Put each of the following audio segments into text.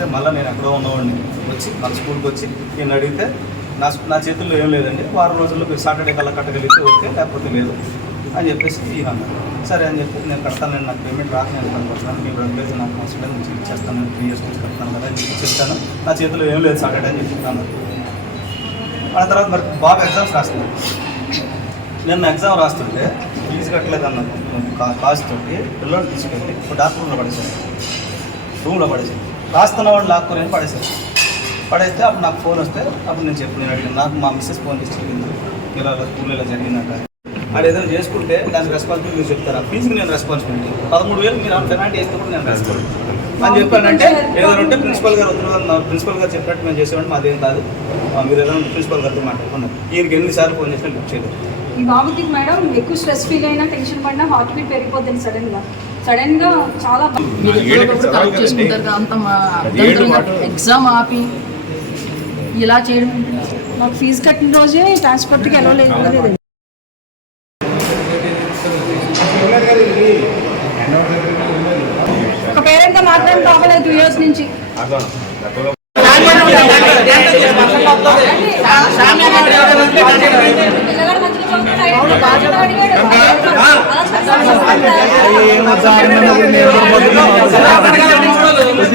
చేస్తే మళ్ళీ నేను ఎక్కడో ఉన్నవాడిని వచ్చి మన స్కూల్కి వచ్చి నేను అడిగితే నా చేతుల్లో ఏం లేదండి, వారం రోజుల్లో మీరు సాటర్డే కల్లా కట్టగలిగితే ఓకే, లేకపోతే లేదు అని చెప్పేసి ఈయన అన్నారు. సరే అని చెప్పి నేను కడతాను, నేను నాకు పేమెంట్ రాక నేను కనుకొస్తాను, మీకు 2 రోజులు నాకు అవసరం లేదు, నేను ఇచ్చేస్తాను, నేను 3 years నుంచి కడతాను కదా అని ఇచ్చేస్తాను, నా చేతిలో ఏం లేదు సాటర్డే అని చెప్తున్నాను. ఆ తర్వాత మరి బాబు ఎగ్జామ్స్ రాస్తున్నాడు. నేను ఎగ్జామ్ రాస్తుంటే ఫీజు కట్టలేదు అన్న కాస్ట్ తోటి పిల్లలు తీసుకెళ్ళి ఒక డాక్టర్ రూమ్లో పడేశాను, రూమ్లో పడేసాను. రాస్తున్న వాడు లాక్కొని పడేశాను. పడైతే అప్పుడు నాకు ఫోన్ వస్తే అప్పుడు నేను అడిగాను, నాకు మా మిస్సెస్ ఫోన్ చేసి చెప్పింది ఇలా స్కూల్లో ఇలా జరిగిందంట. అది ఏదైనా చేసుకుంటే దానికి రెస్పాన్సిబిలిటీ మీరు చెప్తారా, ఫీజుకి నేను రెస్పాన్సిబిలిటీ 13,000 మీరు పెనాల్టీ వేస్తే కూడా నేను రెస్పాన్సిబిలిటీ అని చెప్పానంటే ఏదైనా ఉంటే ప్రిన్సిపల్ గారు ప్రిన్సిపల్ గారు చెప్పినట్టు మేము చేసేవాడిని, మాదేం కాదు, మీరు ఏదైనా ప్రిన్సిపల్ గారితో మాట్లాడుకున్నారు. ఈయనకి ఎన్నిసార్లు ఫోన్ చేసినా లిఫ్ట్ చేయలేదు. ఈ బాబుకి మేడం ఎక్కువ స్ట్రెస్ ఫీల్ అయినా టెన్షన్ పడినా హార్ట్ బీట్ పెరిగిపోతుంది సడన్ గా చాలా ఎగ్జామ్ ఆపి ఇలా చేయడం. మాకు ఫీజు కట్టిన రోజే ట్రాన్స్పోర్ట్కి ఎలా లేదు. ఒక పేరెంట్తో మాత్రం కావలేదు 2 years నుంచి.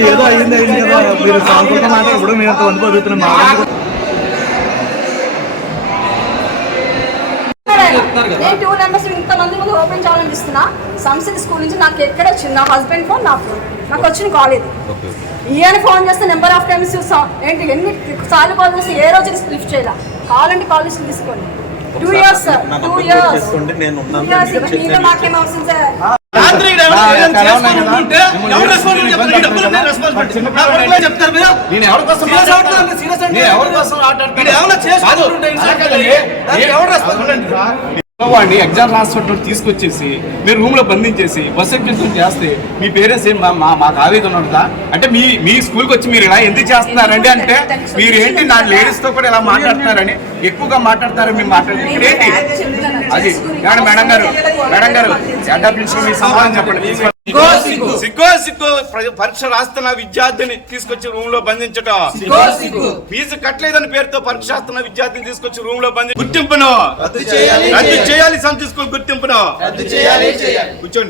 ఏదో అయింది మీరు సాంస్కృతిక మాట ఇప్పుడు మేము అంత అనుభవిస్తున్నాం. నేను 2 numbers ఇంతమంది ముందు ఓపెన్ చేయాలనిపిస్తున్నా. సంస్థ స్కూల్ నుంచి నాకు ఎక్కడ వచ్చింది, నా హస్బెండ్ ఫోన్, నా ఫోన్, నాకు వచ్చిన కాల్ ఇది. ఈయన ఫోన్ చేస్తే నెంబర్ ఆఫ్ టైమ్స్ ఏంటి ఎన్ని సార్లు కాల్ చేస్తే ఏ రోజు లిఫ్ట్ చేయాలి. కాల్ అంటే కాల్ లిస్ట్ తీసుకోండి. 2 years సార్, 2 years ఇంకా మాకేం అవసరం సార్. వాడిని ఎగ్జామ్ రాసినట్టు తీసుకొచ్చేసి మీరు రూమ్ లో బంధించేసి బస్ ఎగ్జిబిషన్ చేస్తే మీ పేరెంట్స్ ఏం మాకు ఆవేదన ఉంటుందా? అంటే మీ స్కూల్కి వచ్చి మీరు ఇలా ఎందుకు చేస్తున్నారండి అంటే మీరు ఏంటి నా లేడీస్ తో కూడా ఇలా మాట్లాడుతున్నారని ఎక్కువగా మాట్లాడతారని మేము మాట్లాడుతున్నారు ఏంటి అది. మేడం గారు మీ సమాధానం చెప్పండి. సిగ్గో పరీక్ష రాస్తున్న విద్యార్థిని తీసుకొచ్చి రూమ్ లో బంధించటం, ఫీజు కట్టలేదని పేరుతో పరీక్ష రాస్తున్న విద్యార్థిని తీసుకొచ్చి రూమ్ లో బంధించి గుర్తింపును రద్దు చేయాలి. సంస్థ స్కూల్ గుర్తింపును కూర్చోండి.